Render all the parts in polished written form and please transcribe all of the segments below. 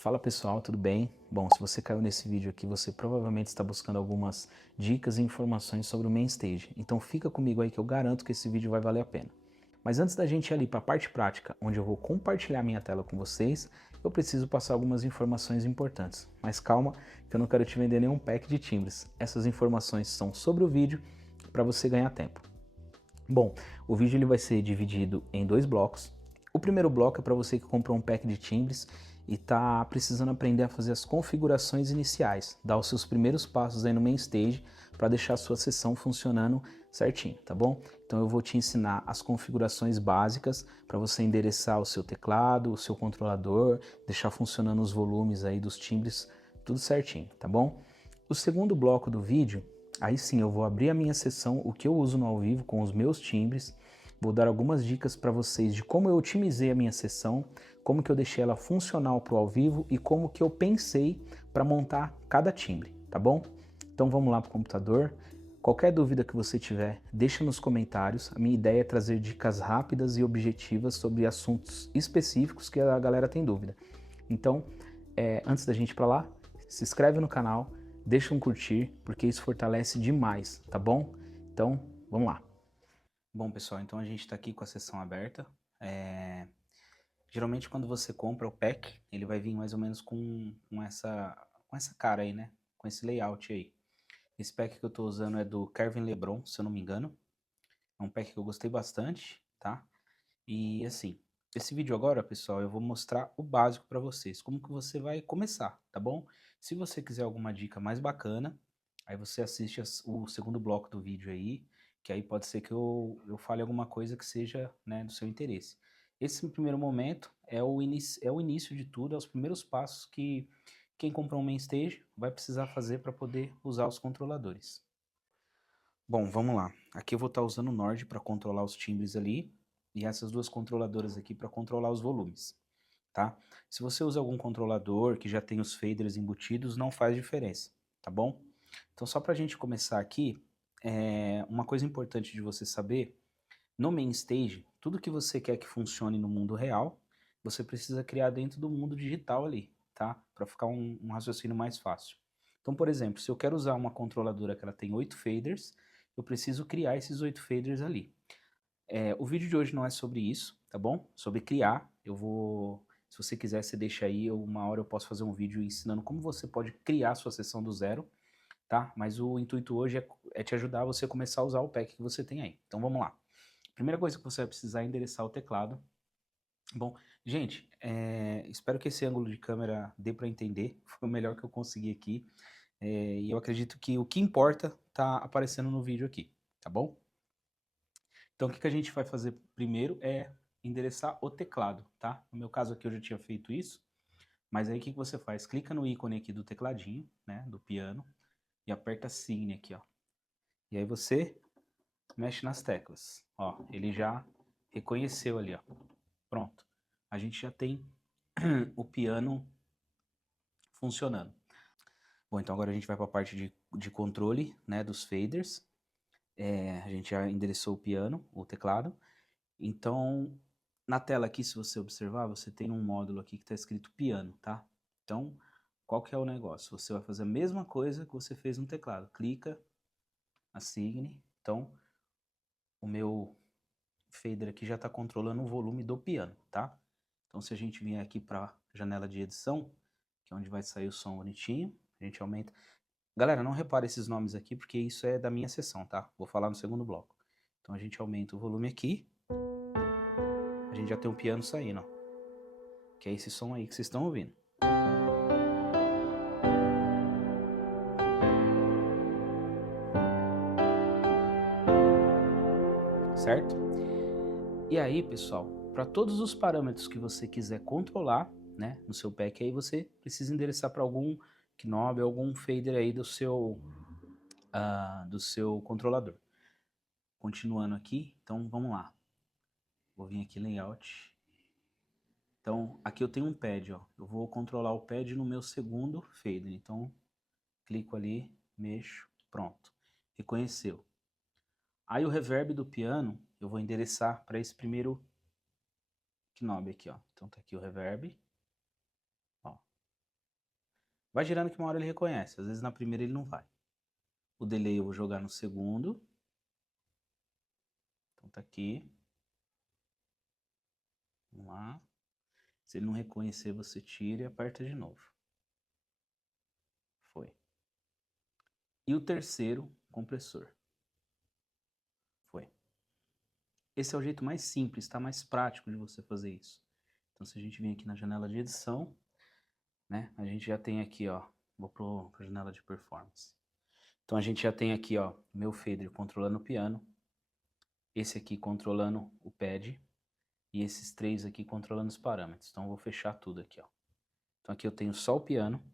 Fala pessoal, tudo bem? Bom, se você caiu nesse vídeo aqui, você provavelmente está buscando algumas dicas e informações sobre o Mainstage. Então fica comigo aí que eu garanto que esse vídeo vai valer a pena. Mas antes da gente ir ali para a parte prática, onde eu vou compartilhar minha tela com vocês, eu preciso passar algumas informações importantes. Mas calma, que eu não quero te vender nenhum pack de timbres. Essas informações são sobre o vídeo para você ganhar tempo. Bom, o vídeo ele vai ser dividido em dois blocos. O primeiro bloco é para você que comprou um pack de timbres e está precisando aprender a fazer as configurações iniciais, dar os seus primeiros passos aí no Mainstage para deixar a sua sessão funcionando certinho, tá bom? Então eu vou te ensinar as configurações básicas para você endereçar o seu teclado, o seu controlador, deixar funcionando os volumes aí dos timbres, tudo certinho, tá bom? O segundo bloco do vídeo, aí sim eu vou abrir a minha sessão, o que eu uso no ao vivo com os meus timbres, vou dar algumas dicas para vocês de como eu otimizei a minha sessão, como que eu deixei ela funcional para o ao vivo e como que eu pensei para montar cada timbre, tá bom? Então vamos lá para o computador. Qualquer dúvida que você tiver, deixa nos comentários. A minha ideia é trazer dicas rápidas e objetivas sobre assuntos específicos que a galera tem dúvida. Então, antes da gente ir para lá, se inscreve no canal, deixa um curtir, porque isso fortalece demais, tá bom? Então, vamos lá. Bom, pessoal, então a gente está aqui com a sessão aberta. Geralmente quando você compra o pack, ele vai vir mais ou menos com essa cara aí, né? Com esse layout aí. Esse pack que eu estou usando é do Kevin LeBron, se eu não me engano. É um pack que eu gostei bastante, tá? E assim, esse vídeo agora, pessoal, eu vou mostrar o básico para vocês, como que você vai começar, tá bom? Se você quiser alguma dica mais bacana, aí você assiste o segundo bloco do vídeo aí, que aí pode ser que eu fale alguma coisa que seja, né, do seu interesse. Esse primeiro momento é o início de tudo, é os primeiros passos que quem comprou um Mainstage vai precisar fazer para poder usar os controladores. Bom, vamos lá. Aqui eu vou estar usando o Nord para controlar os timbres ali e essas duas controladoras aqui para controlar os volumes, tá? Se você usa algum controlador que já tem os faders embutidos, não faz diferença, tá bom? Então só para a gente começar aqui, uma coisa importante de você saber, no Mainstage, tudo que você quer que funcione no mundo real, você precisa criar dentro do mundo digital ali, tá? Para ficar um raciocínio mais fácil. Então, por exemplo, se eu quero usar uma controladora que ela tem 8 faders, eu preciso criar esses 8 faders ali. O vídeo de hoje não é sobre isso, tá bom? Sobre criar, se você quiser, você deixa aí, uma hora eu posso fazer um vídeo ensinando como você pode criar a sua sessão do zero, tá? Mas o intuito hoje é te ajudar a você começar a usar o pack que você tem aí. Então vamos lá. Primeira coisa que você vai precisar é endereçar o teclado. Bom, gente, espero que esse ângulo de câmera dê para entender, foi o melhor que eu consegui aqui. E eu acredito que o que importa tá aparecendo no vídeo aqui, tá bom? Então, o que a gente vai fazer primeiro é endereçar o teclado, tá? No meu caso aqui eu já tinha feito isso, mas aí o que você faz? Clica no ícone aqui do tecladinho, né, do piano, e aperta Sign aqui, ó. E aí você mexe nas teclas, ó, ele já reconheceu ali, ó. Pronto. A gente já tem o piano funcionando. Bom, então agora a gente vai para a parte de controle, né, dos faders. A gente já endereçou o piano, o teclado. Então, na tela aqui, se você observar, você tem um módulo aqui que está escrito piano, tá? Então, qual que é o negócio? Você vai fazer a mesma coisa que você fez no teclado. Clica, assigne. Então, o meu fader aqui já está controlando o volume do piano, tá? Então, se a gente vier aqui para a janela de edição, que é onde vai sair o som bonitinho, a gente aumenta. Galera, não repare esses nomes aqui, porque isso é da minha sessão, tá? Vou falar no segundo bloco. Então, a gente aumenta o volume aqui. A gente já tem um piano saindo, ó. Que é esse som aí que vocês estão ouvindo. Certo? E aí, pessoal, para todos os parâmetros que você quiser controlar, né, no seu pack aí, você precisa endereçar para algum knob, algum fader aí do seu controlador. Continuando aqui, então vamos lá. Vou vir aqui layout. Então, aqui eu tenho um pad, ó. Eu vou controlar o pad no meu segundo fader. Então, clico ali, mexo, pronto. Reconheceu. Aí o reverb do piano, eu vou endereçar para esse primeiro knob aqui, ó. Então tá aqui o reverb, ó. Vai girando que uma hora ele reconhece, às vezes na primeira ele não vai. O delay eu vou jogar no segundo. Então tá aqui. Vamos lá. Se ele não reconhecer, você tira e aperta de novo. Foi. E o terceiro compressor. Foi. Esse é o jeito mais simples, tá? Mais prático de você fazer isso. Então se a gente vir aqui na janela de edição, né? A gente já tem aqui, ó. Vou para a janela de performance. Então a gente já tem aqui, ó, meu fader controlando o piano, esse aqui controlando o pad e esses três aqui controlando os parâmetros. Então eu vou fechar tudo aqui, ó. Então aqui eu tenho só o piano.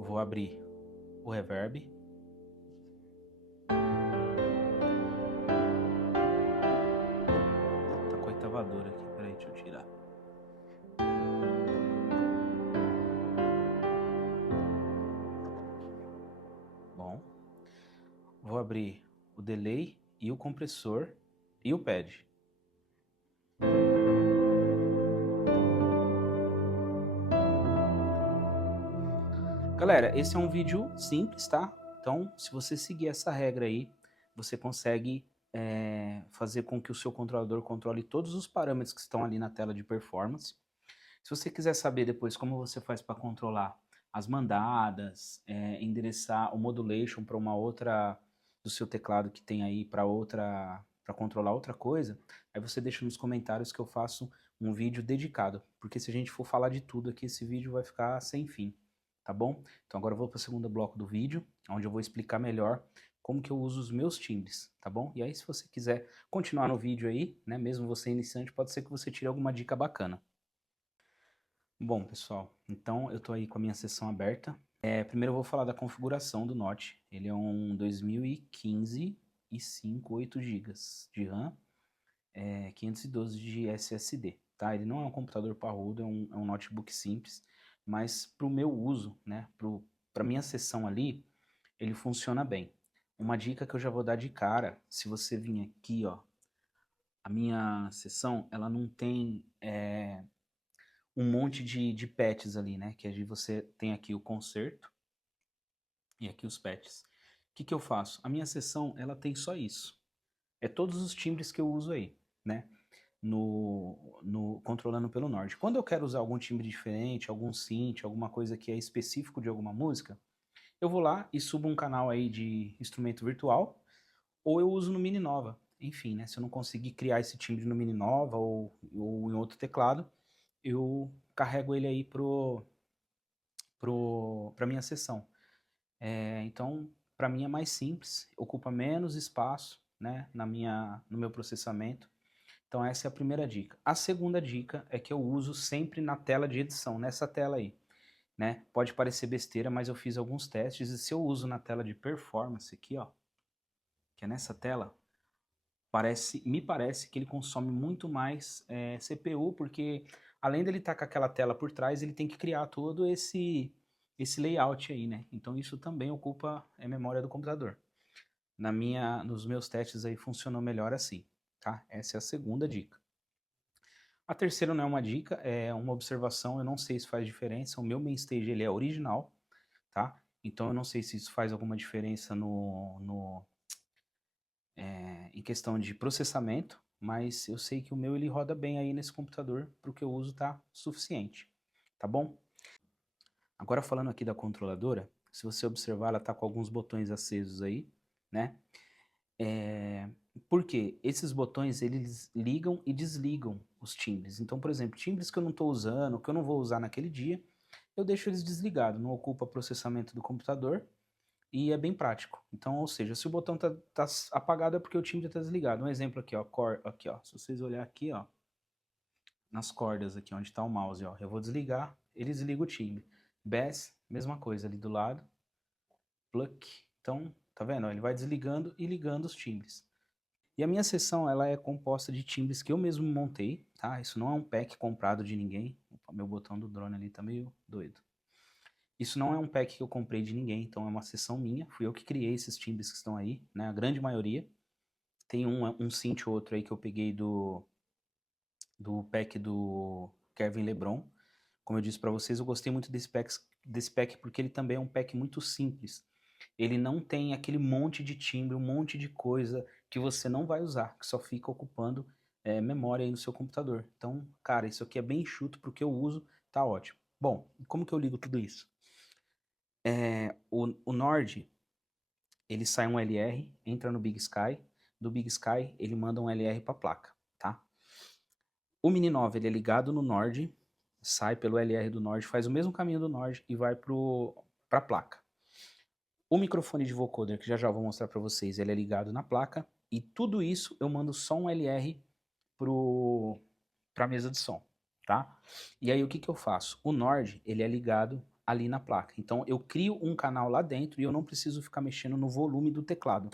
Vou abrir o reverb. Tá com a oitavadora aqui, peraí, deixa eu tirar. Bom, vou abrir o delay e o compressor e o pad. Galera, esse é um vídeo simples, tá? Então, se você seguir essa regra aí, você consegue fazer com que o seu controlador controle todos os parâmetros que estão ali na tela de performance. Se você quiser saber depois como você faz para controlar as mandadas, endereçar o modulation para uma outra do seu teclado que tem aí para controlar outra coisa, aí você deixa nos comentários que eu faço um vídeo dedicado, porque se a gente for falar de tudo aqui, esse vídeo vai ficar sem fim, tá bom? Então agora eu vou para o segundo bloco do vídeo, onde eu vou explicar melhor como que eu uso os meus timbres, tá bom? E aí se você quiser continuar no vídeo aí, né, mesmo você iniciante, pode ser que você tire alguma dica bacana. Bom, pessoal, então eu estou aí com a minha sessão aberta. Primeiro eu vou falar da configuração do Note. Ele é um 2015 e 5, 8 GB de RAM, 512 de SSD, tá? Ele não é um computador parrudo, é um notebook simples, mas para o meu uso, né, para minha sessão ali, ele funciona bem. Uma dica que eu já vou dar de cara, se você vir aqui, ó, a minha sessão, ela não tem um monte de patches ali, né? Que você tem aqui o concerto e aqui os patches. O que eu faço? A minha sessão, ela tem só isso. É todos os timbres que eu uso aí, né? No controlando pelo Nord. Quando eu quero usar algum timbre diferente, algum synth, alguma coisa que é específico de alguma música, eu vou lá e subo um canal aí de instrumento virtual, ou eu uso no Mini Nova. Enfim, né? Se eu não conseguir criar esse timbre no Mini Nova ou em outro teclado, eu carrego ele aí para minha sessão. Então, para mim é mais simples, ocupa menos espaço, né, no meu processamento. Então essa é a primeira dica. A segunda dica é que eu uso sempre na tela de edição, nessa tela aí, né? Pode parecer besteira, mas eu fiz alguns testes e se eu uso na tela de performance aqui, ó, que é nessa tela, me parece que ele consome muito mais CPU, porque além dele estar com aquela tela por trás, ele tem que criar todo esse layout aí, né? Então isso também ocupa a memória do computador. Nos meus testes aí funcionou melhor assim, tá? Essa é a segunda dica. A terceira não é uma dica, é uma observação, eu não sei se faz diferença, o meu Mainstage ele é original, tá? Então eu não sei se isso faz alguma diferença em questão de processamento, mas eu sei que o meu ele roda bem aí nesse computador, para o que eu uso tá suficiente, tá bom? Agora falando aqui da controladora, se você observar, ela tá com alguns botões acesos aí, né? Por quê? Esses botões, eles ligam e desligam os timbres. Então, por exemplo, timbres que eu não estou usando, que eu não vou usar naquele dia, eu deixo eles desligados, não ocupa processamento do computador e é bem prático. Então, ou seja, se o botão tá apagado é porque o timbre está desligado. Um exemplo aqui, ó, aqui, ó, se vocês olhar aqui, ó, nas cordas aqui onde está o mouse, ó, eu vou desligar, ele desliga o timbre. Bass, mesma coisa ali do lado, pluck. Então, tá vendo? Ele vai desligando e ligando os timbres. E a minha seção, ela é composta de timbres que eu mesmo montei, tá? Isso não é um pack comprado de ninguém. Opa, meu botão do drone ali tá meio doido. Isso não é um pack que eu comprei de ninguém, então é uma seção minha. Fui eu que criei esses timbres que estão aí, né? A grande maioria. Tem um synth ou outro aí que eu peguei do pack do Kevin LeBron. Como eu disse para vocês, eu gostei muito desse pack porque ele também é um pack muito simples. Ele não tem aquele monte de timbre, um monte de coisa que você não vai usar, que só fica ocupando memória aí no seu computador. Então, cara, isso aqui é bem enxuto, porque eu uso, tá ótimo. Bom, como que eu ligo tudo isso? O Nord, ele sai um LR, entra no Big Sky, do Big Sky ele manda um LR para a placa, tá? O Mini 9 ele é ligado no Nord, sai pelo LR do Nord, faz o mesmo caminho do Nord e vai para a placa. O microfone de vocoder, que já já vou mostrar para vocês, ele é ligado na placa, e tudo isso eu mando só um LR para a mesa de som, tá? E aí o que eu faço? O Nord, ele é ligado ali na placa, então eu crio um canal lá dentro e eu não preciso ficar mexendo no volume do teclado.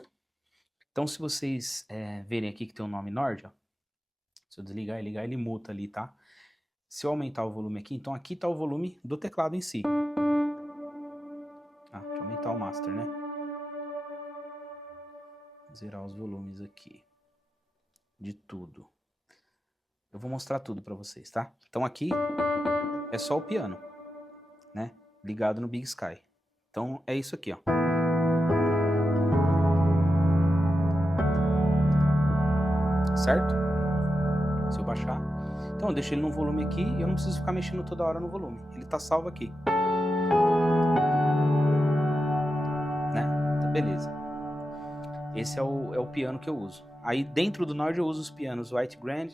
Então se vocês verem aqui que tem o nome Nord, ó, se eu desligar e ligar, ele muta ali, tá? Se eu aumentar o volume aqui, então aqui está o volume do teclado em si. Deixa eu aumentar o master, né? Zerar os volumes aqui. De tudo. Eu vou mostrar tudo para vocês, tá? Então aqui é só o piano, né? Ligado no Big Sky. Então é isso aqui, ó. Certo? Se eu baixar. Então eu deixo ele no volume aqui e eu não preciso ficar mexendo toda hora no volume. Ele tá salvo aqui. Né? Então beleza. Esse é o piano que eu uso. Aí dentro do Nord eu uso os pianos White Grand,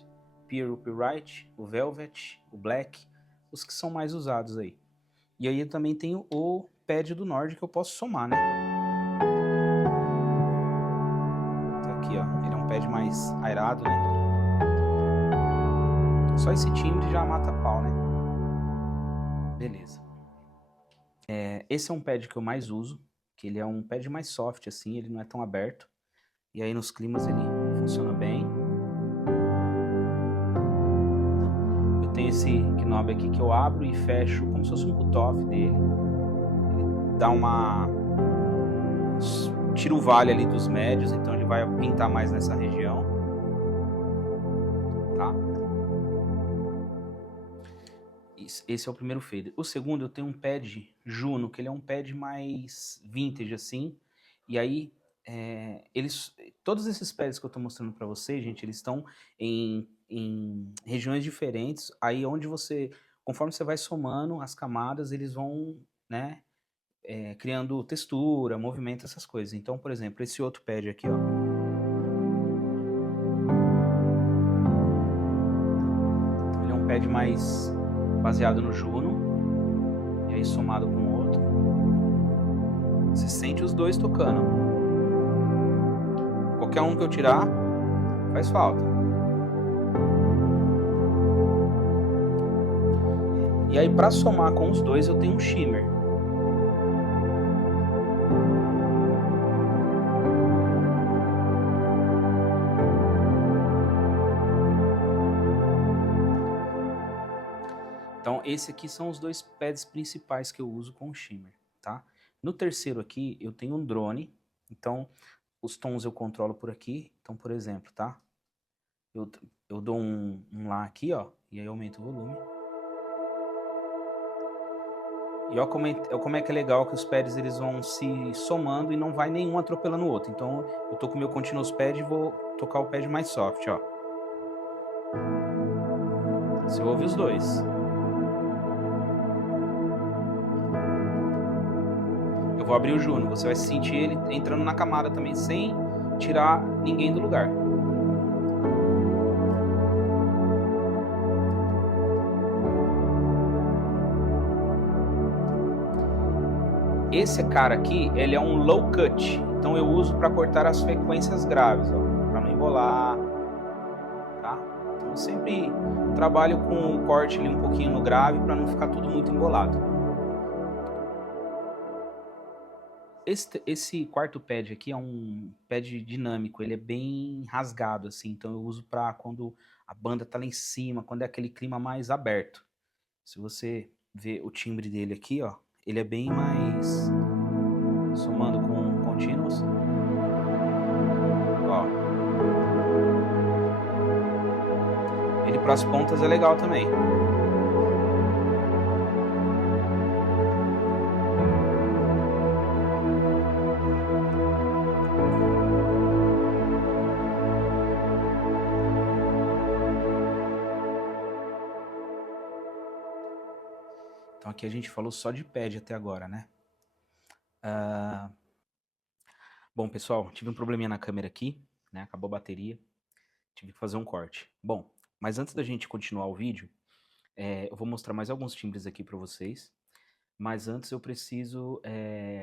Peer Upright, o Velvet, o Black, os que são mais usados aí. E aí eu também tenho o pad do Nord que eu posso somar, né? Tá aqui, ó. Ele é um pad mais airado, né? Só esse timbre já mata pau, né? Beleza. Esse é um pad que eu mais uso, que ele é um pad mais soft, assim, ele não é tão aberto. E aí nos climas ele funciona bem. Eu tenho esse knob aqui que eu abro e fecho como se fosse um cutoff dele. Ele dá tira o vale ali dos médios, então ele vai pintar mais nessa região. Tá? Esse é o primeiro fader. O segundo eu tenho um pad Juno, que ele é um pad mais vintage assim. E aí todos esses pads que eu estou mostrando para vocês, gente, eles estão em regiões diferentes. Aí onde conforme você vai somando as camadas, eles vão, né, criando textura, movimento, essas coisas. Então, por exemplo, esse outro pad aqui, ó. Ele é um pad mais baseado no Juno, e aí somado com o outro. Você sente os dois tocando. Qualquer um que eu tirar, faz falta. E aí, para somar com os dois, eu tenho um shimmer. Então, esse aqui são os dois pads principais que eu uso com o shimmer, tá? No terceiro aqui, eu tenho um drone. Então, os tons eu controlo por aqui. Então, por exemplo, tá? Eu dou um Lá aqui, ó, e aí eu aumento o volume. E olha como é que é legal que os pads eles vão se somando e não vai nenhum atropelando o outro. Então, eu tô com o meu continuous pad e vou tocar o pad mais soft, ó. Você ouve os dois. Eu vou abrir o Juno, você vai sentir ele entrando na camada também, sem tirar ninguém do lugar. Esse cara aqui, ele é um low cut, então eu uso para cortar as frequências graves, ó, para não embolar, tá? Então eu sempre trabalho com o corte ali um pouquinho no grave para não ficar tudo muito embolado. Esse quarto pad aqui é um pad dinâmico, ele é bem rasgado assim, então eu uso para quando a banda tá lá em cima, quando é aquele clima mais aberto. Se você ver o timbre dele aqui, ó, ele é bem mais somando com continuous. Ó. para as pontas é legal também. Então aqui a gente falou só de pad até agora, né? Bom, pessoal, tive um probleminha na câmera aqui, né? Acabou a bateria, tive que fazer um corte. Bom, mas antes da gente continuar o vídeo, eu vou mostrar mais alguns timbres aqui para vocês. Mas antes eu preciso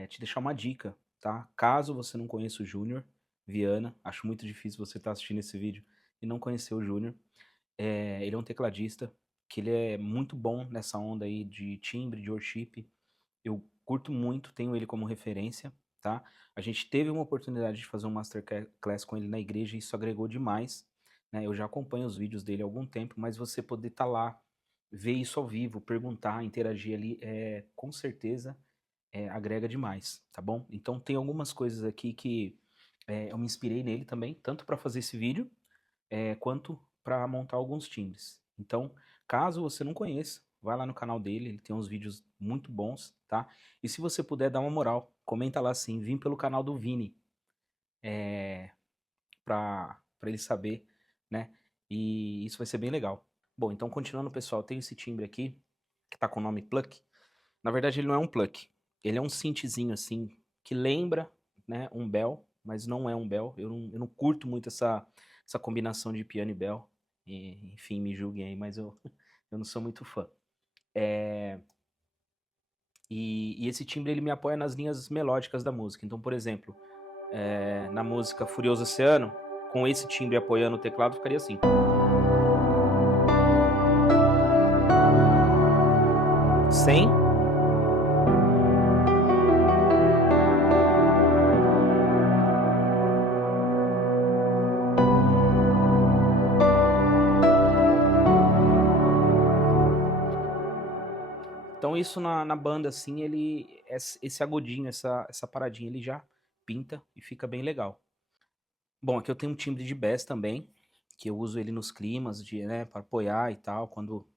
te deixar uma dica, tá? Caso você não conheça o Júnior Viana, acho muito difícil você estar assistindo esse vídeo e não conhecer o Júnior. Ele é um tecladista, que ele é muito bom nessa onda aí de timbre, de worship. Eu curto muito, tenho ele como referência, tá? A gente teve uma oportunidade de fazer um masterclass com ele na igreja e isso agregou demais, né? Eu já acompanho os vídeos dele há algum tempo, mas você poder estar lá, ver isso ao vivo, perguntar, interagir ali, com certeza agrega demais, tá bom? Então tem algumas coisas aqui que eu me inspirei nele também, tanto para fazer esse vídeo, quanto para montar alguns timbres. Então, caso você não conheça, vai lá no canal dele, ele tem uns vídeos muito bons, tá? E se você puder dar uma moral, comenta lá assim, vim pelo canal do Vini, para ele saber, né? E isso vai ser bem legal. Bom, então continuando, pessoal, tem esse timbre aqui, que tá com o nome Pluck. Na verdade, ele não é um Pluck, ele é um synthzinho assim, que lembra, né, um bell, mas não é um bell. Eu não curto muito essa combinação de piano e bell. Enfim, me julguem aí, mas eu não sou muito fã. E esse timbre ele me apoia nas linhas melódicas da música. Então, por exemplo, na música Furioso Oceano, com esse timbre apoiando o teclado, ficaria assim. Sem. Então isso na banda, assim, esse agudinho, essa paradinha, ele já pinta e fica bem legal. Bom, aqui eu tenho um timbre de bass também, que eu uso ele nos climas, né, para apoiar e tal, quando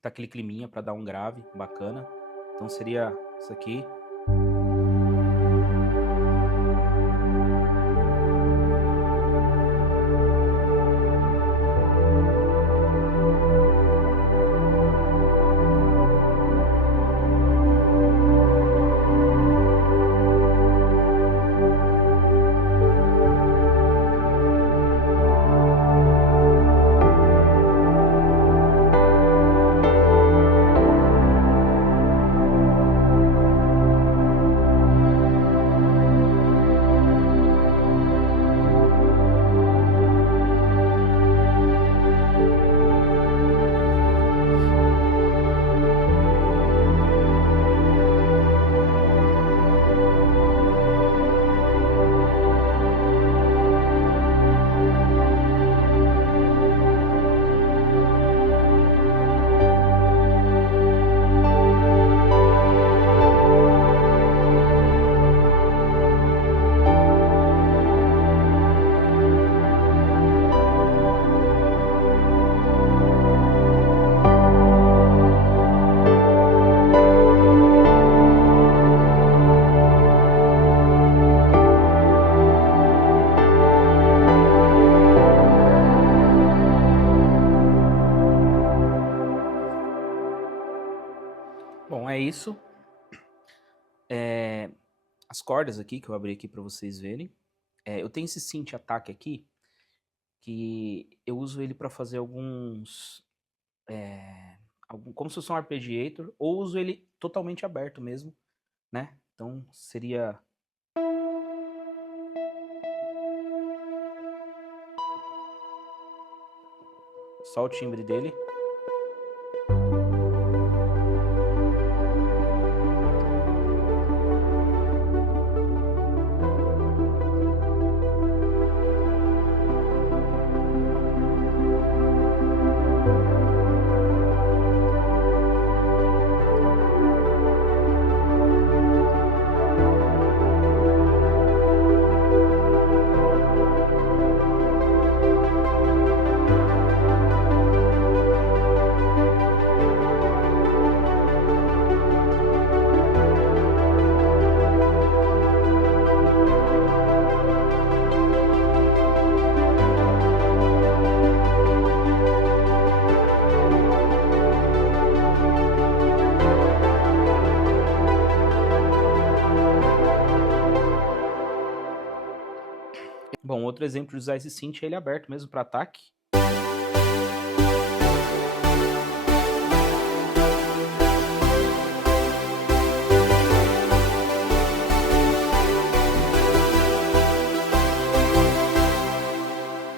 tá aquele climinha para dar um grave bacana. Então seria isso aqui. Bom, é isso. As cordas aqui, que eu abri aqui para vocês verem. Eu tenho esse synth attack aqui, que eu uso ele para fazer alguns... como se fosse um arpeggiator, ou uso ele totalmente aberto mesmo, né? Então seria... só o timbre dele. outro exemplo de usar esse synth é ele aberto mesmo para ataque.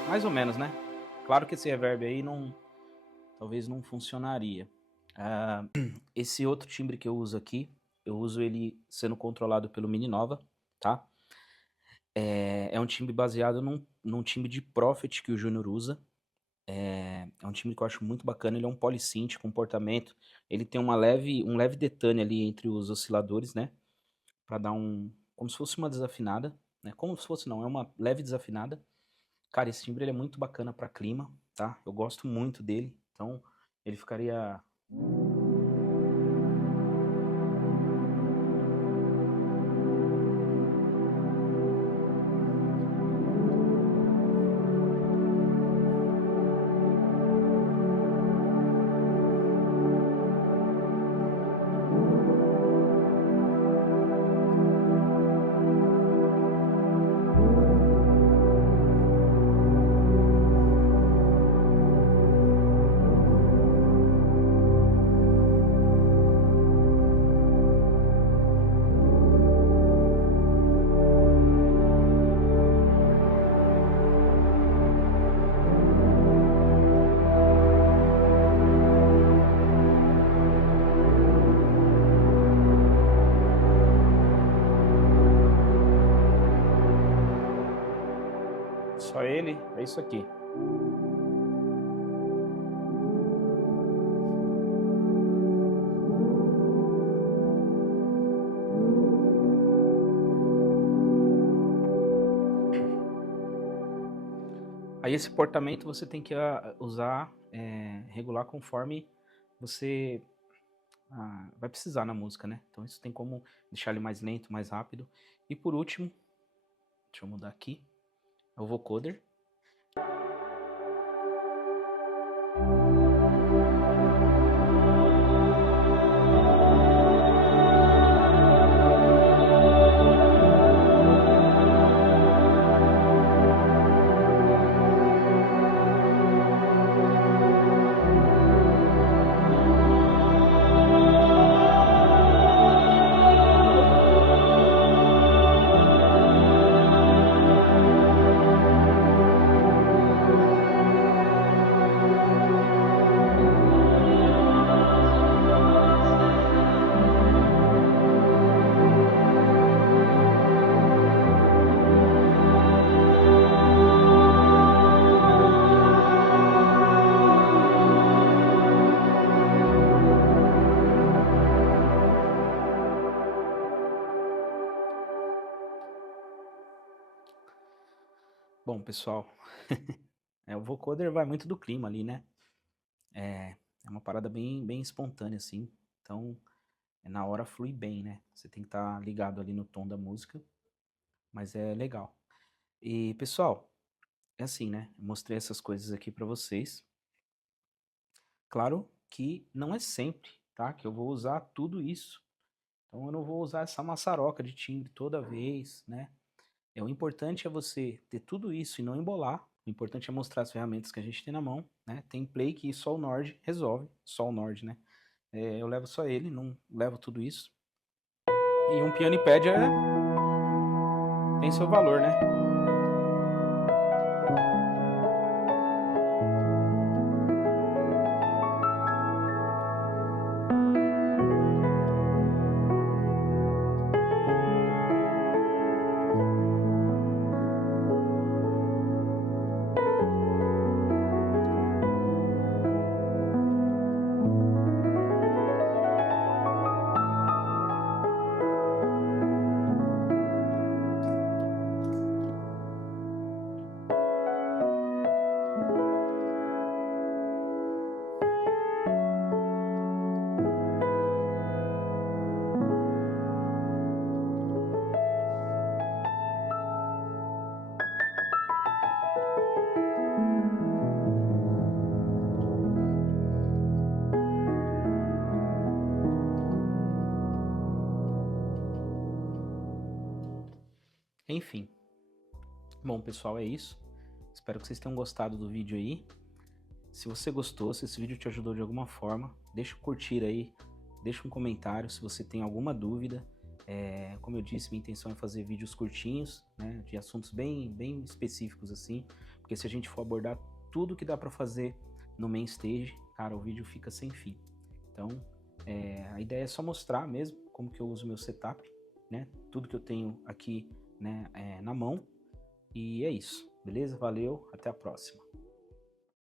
Mais ou menos, né? Claro que esse reverb aí talvez não funcionaria. Esse outro timbre que eu uso aqui, eu uso ele sendo controlado pelo Mini Nova, tá? É um timbre baseado num timbre de Prophet que o Júnior usa. É um timbre que eu acho muito bacana, ele é um polysynth, comportamento. Ele tem um leve detane ali entre os osciladores, né? Pra dar como se fosse uma desafinada, né? Como se fosse não, é uma leve desafinada. Cara, esse timbre ele é muito bacana para clima, tá? Eu gosto muito dele, então ele ficaria... Só ele, é isso aqui. Aí esse portamento você tem que usar, regular conforme você vai precisar na música, né? Então isso tem como deixar ele mais lento, mais rápido. E por último, deixa eu mudar aqui, é o vocoder. Bom, pessoal, o vocoder vai muito do clima ali, né? É uma parada bem espontânea, assim. Então, na hora flui bem, né? Você tem que estar ligado ali no tom da música, mas é legal. E, pessoal, é assim, né? Eu mostrei essas coisas aqui pra vocês. Claro que não é sempre, tá? Que eu vou usar tudo isso. Então, eu não vou usar essa maçaroca de timbre toda vez, né? O importante é você ter tudo isso e não embolar. O importante é mostrar as ferramentas que a gente tem na mão, né? Tem play que só o Nord resolve, só o Nord, né? Eu levo só ele, não levo tudo isso. E um piano e pad tem seu valor, né? Enfim, Bom, pessoal, é isso. Espero que vocês tenham gostado do vídeo aí. Se você gostou, se esse vídeo te ajudou de alguma forma, deixa um curtir aí, deixa um comentário se você tem alguma dúvida. Como eu disse, minha intenção é fazer vídeos curtinhos, né, de assuntos bem específicos assim, porque se a gente for abordar tudo que dá para fazer no main stage, cara, o vídeo fica sem fim. Então, a ideia é só mostrar mesmo como que eu uso meu setup, né, tudo que eu tenho aqui, né, na mão, e é isso, beleza? Valeu, até a próxima.